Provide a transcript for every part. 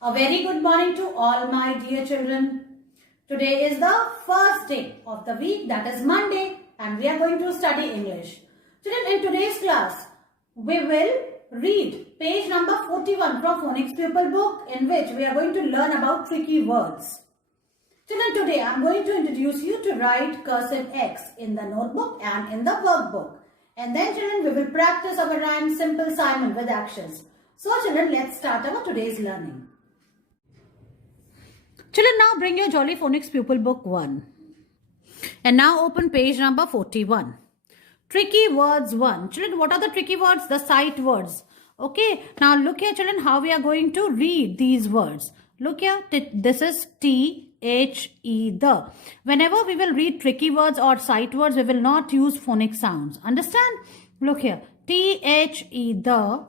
A very good morning to all my dear children. Today is the first day of the week, that is Monday, and we are going to study English. Children, in today's class, we will read page number 41 from Phonics Pupil book, in which we are going to learn about tricky words. Children, today I am going to introduce you to write cursive X in the notebook and in the workbook. And then children, we will practice our rhyme Simple Simon with actions. So children, let's start our today's learning. Children, now bring your Jolly Phonics Pupil Book 1. And now open page number 41. Tricky words 1. Children, what are the tricky words? The sight words. Okay, now look here children, how we are going to read these words. Look here, this is T-H-E, the. Whenever we will read tricky words or sight words, we will not use phonic sounds. Understand? Look here, T-H-E, the,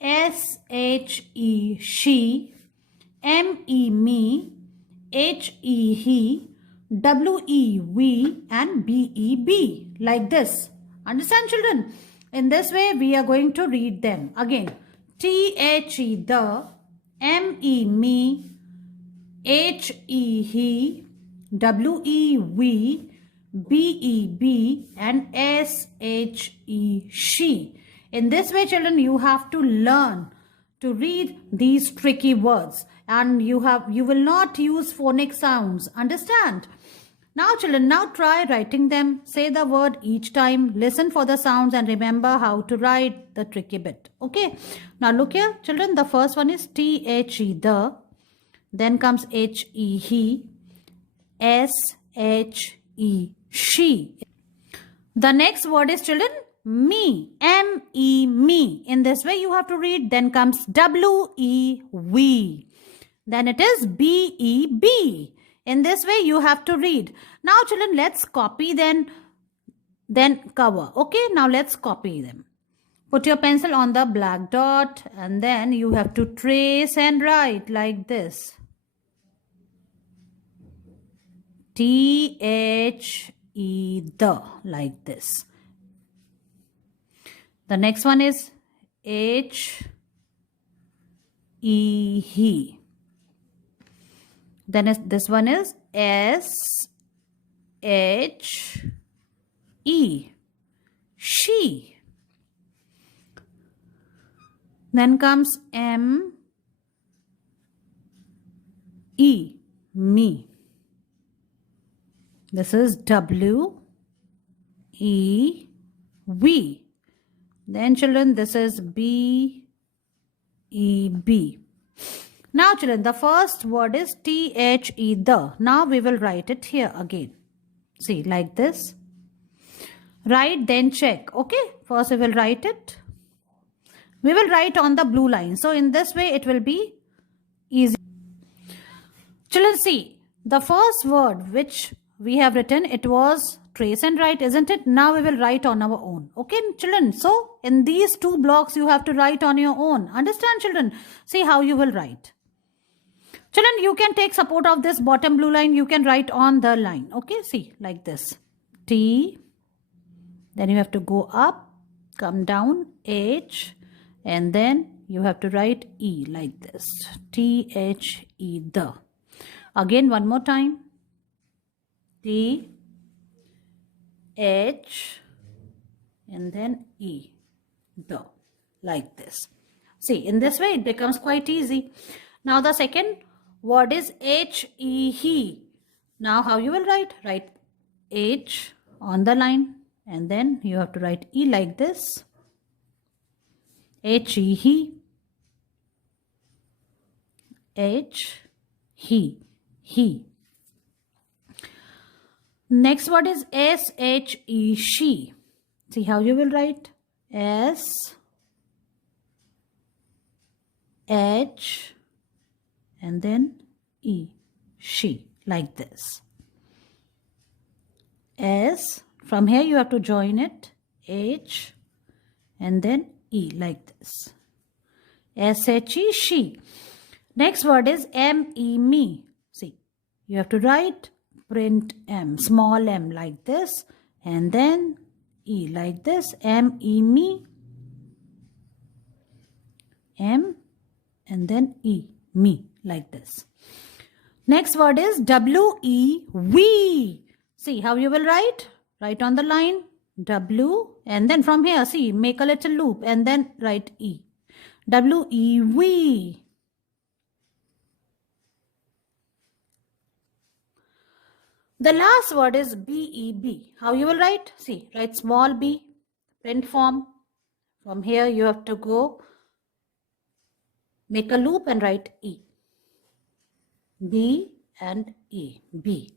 S-H-E, she, M-E, me, H-E, he, W-E, we, and B-E-B, like this. Understand children? In this way, we are going to read them. Again, T-H-E, the, M-E, me, H-E, he, W-E, we, B-E-B, and S-H-E, she. In this way, children, you have to learn to read these tricky words, and you will not use phonic sounds. Understand? Now children, now try writing them. Say the word each time, listen for the sounds, and remember how to write the tricky bit. Okay, now look here children, the first one is T-H-E, the, then comes H-E, he, S-H-E, she. The next word is children, me, M-E, me. In this way you have to read. Then comes W-E, we. Then it is B-E-B. In this way you have to read. Now children, let's copy then cover. Okay, now let's copy them. Put your pencil on the black dot and then you have to trace and write like this. T-H-E, the, like this. The next one is H-E, he. Then this one is S-H-E, she. Then comes M-E, me. This is W-E, we. Then children, this is B-E-B. Now children, the first word is T-H-E, the. Now we will write it here again. See, like this. Write, then check. Okay, first we will write it. We will write on the blue line. So in this way it will be easy. Children, see, the first word which we have written, it was trace and write, isn't it? Now we will write on our own. Okay children, so in these two blocks you have to write on your own. Understand children? See how you will write. Children, you can take support of this bottom blue line. You can write on the line. Okay, see, like this. T, then you have to go up, come down, H, and then you have to write E like this. T-H-E, the. Again, one more time. T, H, and then E, the, like this. See, in this way it becomes quite easy. Now the second word is H-E, he. Now how you will write? Write H on the line and then you have to write E like this. H-E, he. H, he, he. Next word is S-H-E, she. See how you will write? S, H, and then E, she, like this. S, from here you have to join it, H, and then E, like this. S-H-E, she. Next word is M-E, me. See, you have to write print M, small m like this, and then E like this, M-E, me, M, and then E, me, like this. Next word is W-E, we. See how you will write? Write on the line W, and then from here, see, make a little loop and then write E. W-E, we. The last word is B-E-B. How you will write? See, write small b, print form. From here, you have to go, make a loop and write E. B and E, B.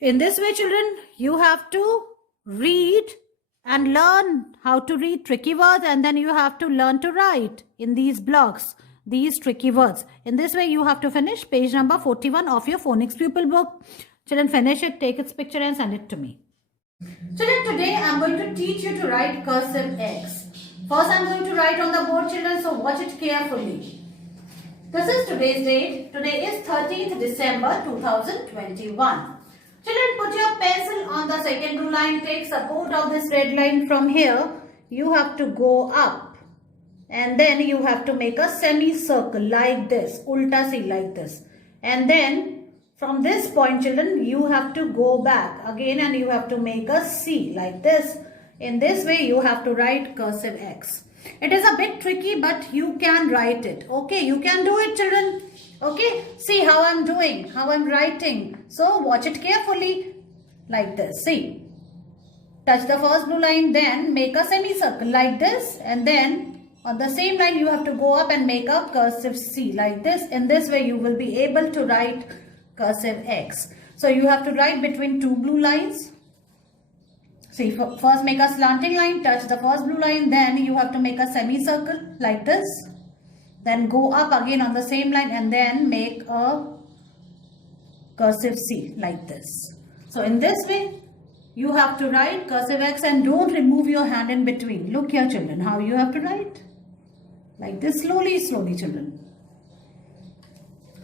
In this way, children, you have to read and learn how to read tricky words, and then you have to learn to write in these blocks, these tricky words. In this way, you have to finish page number 41 of your phonics pupil book. Children, finish it, take its picture and send it to me. Children, today I am going to teach you to write cursive X. First, I am going to write on the board, children, so watch it carefully. This is today's date. Today is 13th December 2021. Children, put your pencil on the second blue line. Take support of this red line from here. You have to go up. And then you have to make a semicircle like this. Ulta si like this. And then from this point, children, you have to go back again and you have to make a C like this. In this way, you have to write cursive X. It is a bit tricky, but you can write it. Okay, you can do it, children. Okay, see how I'm doing, how I'm writing. So watch it carefully like this. See, touch the first blue line, then make a semicircle like this, and then on the same line you have to go up and make a cursive C like this. In this way you will be able to write cursive X. So you have to write between two blue lines. See, first make a slanting line, touch the first blue line, then you have to make a semicircle like this. Then go up again on the same line and then make a cursive C like this. So in this way, you have to write cursive X and don't remove your hand in between. Look here, children, how you have to write. Like this, slowly, slowly, children.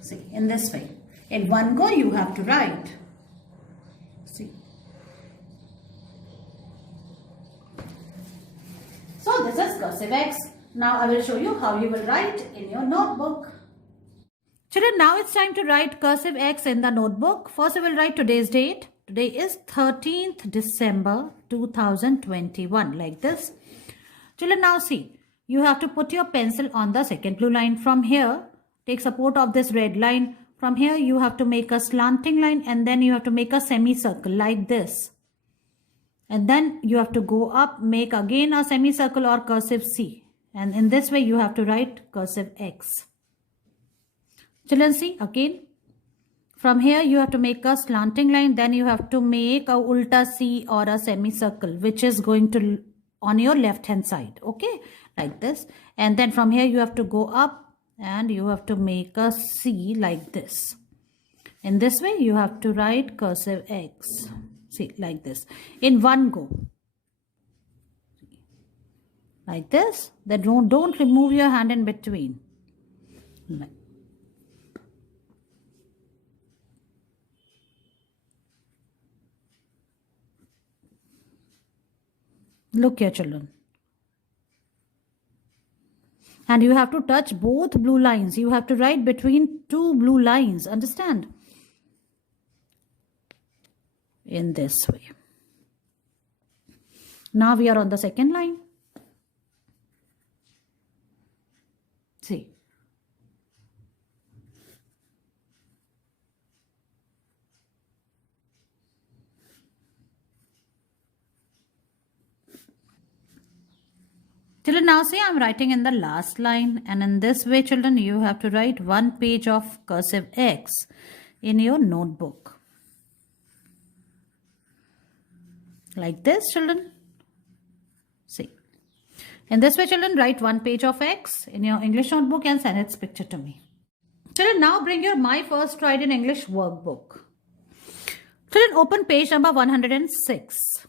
See, in this way. In one go, you have to write. See. So this is cursive X. Now I will show you how you will write in your notebook. Children, now it's time to write cursive X in the notebook. First I will write today's date. Today is 13th December 2021 like this. Children, now see, you have to put your pencil on the second blue line. From here, take support of this red line. From here, you have to make a slanting line and then you have to make a semicircle like this. And then you have to go up, make again a semicircle or cursive C. And in this way, you have to write cursive X. Children, see again. From here, you have to make a slanting line. Then you have to make a ulta C or a semicircle, which is going to on your left hand side. Okay, like this. And then from here, you have to go up and you have to make a C like this. In this way, you have to write cursive X. See, like this. In one go. Like this. Then don't remove your hand in between. Look here, children. And you have to touch both blue lines. You have to write between two blue lines. Understand? In this way. Now we are on the second line. See. Children, now see, I'm writing in the last line, and in this way, children, you have to write one page of cursive X in your notebook. Like this, children. See. In this way, children, write one page of X in your English notebook and send its picture to me. Children, now bring your My First Try in English workbook. Children, open page number 106.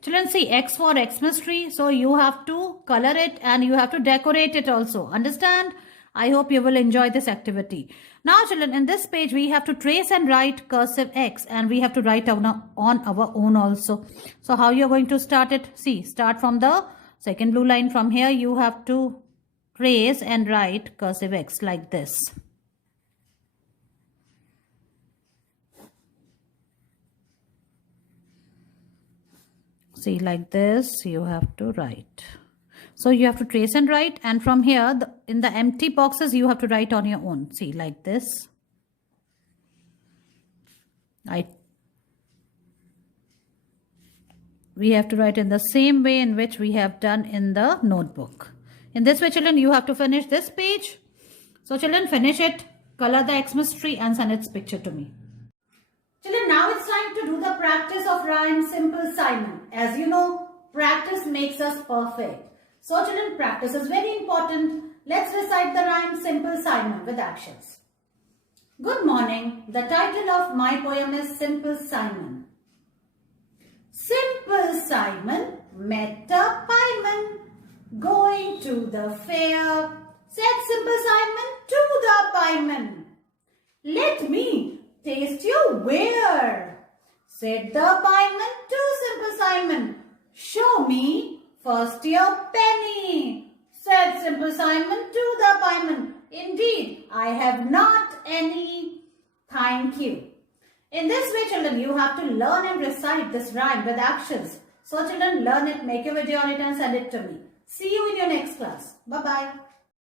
Children, see, X for Xmas tree. So you have to color it and you have to decorate it also. Understand? I hope you will enjoy this activity. Now, children, in this page, we have to trace and write cursive X, and we have to write on our own also. So how you're going to start it? See, start from the second blue line. From here, you have to trace and write cursive X like this. See, like this you have to write. So you have to trace and write, and from here in the empty boxes you have to write on your own. See, like this. We have to write in the same way in which we have done in the notebook. In this way, children, you have to finish this page. So children, finish it, color the Xmas tree and send its picture to me. Children, now it's time to do the practice of rhyme Simple Simon. As you know, practice makes us perfect. So children, practice is very important. Let's recite the rhyme Simple Simon with actions. Good morning. The title of my poem is Simple Simon. Simple Simon met a pieman going to the fair. Said Simple Simon to the pieman, let me taste your ware. Said the pieman to Simple Simon, show me first your penny. Said Simple Simon to the pieman, indeed I have not any. Thank you. In this way, children, you have to learn and recite this rhyme with actions. So children, learn it, make a video on it and send it to me. See you in your next class. Bye-bye.